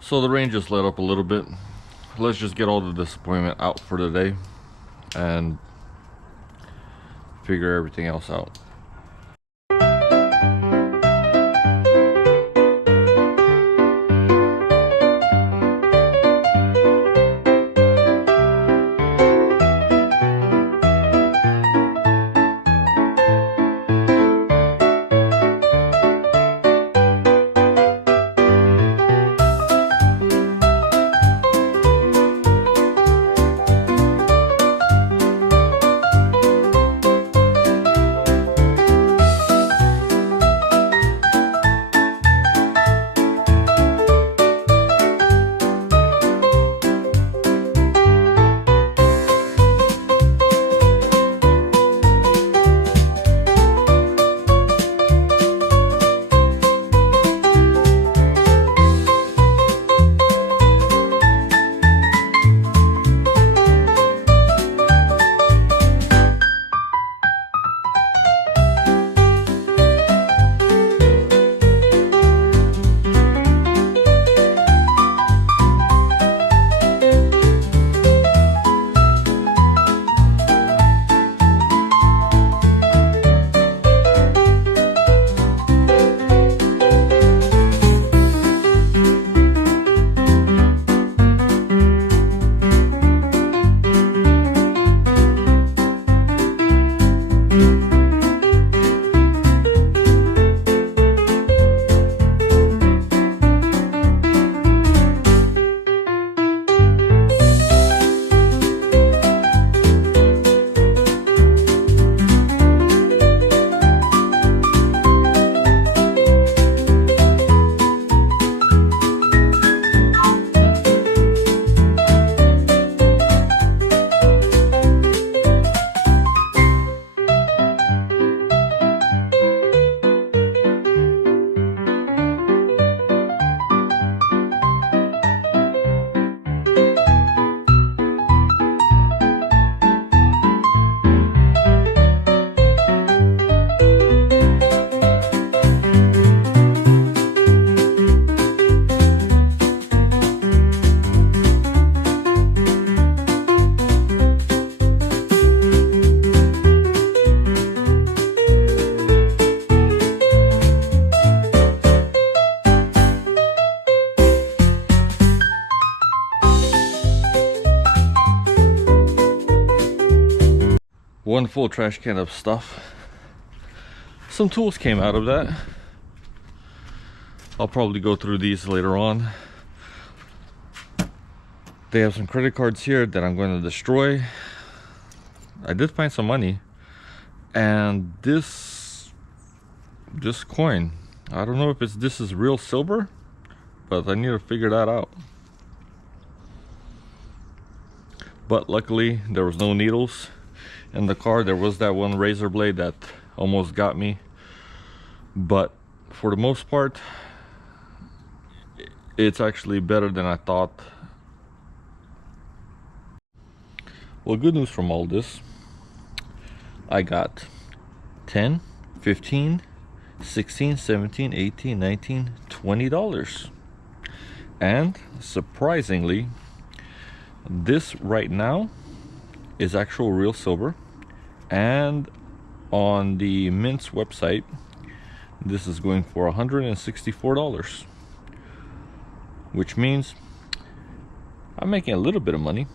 So the rain just let up a little bit. Let's just get all the disappointment out for today and figure everything else out. One full trash can of stuff. Some tools came out of that. I'll probably go through these later on. They have some credit cards here that I'm going to destroy. I did find some money. And this coin, I don't know if this is real silver, but I need to figure that out. But luckily there was no needles in the car. There was that one razor blade that almost got me, but for the most part it's actually better than I thought. Well, good news from all this, I got 10, 15, 16, 17, 18, 19, $20. And surprisingly, this right now is actual real silver, and on the Mint's website this is going for $164, which means I'm making a little bit of money.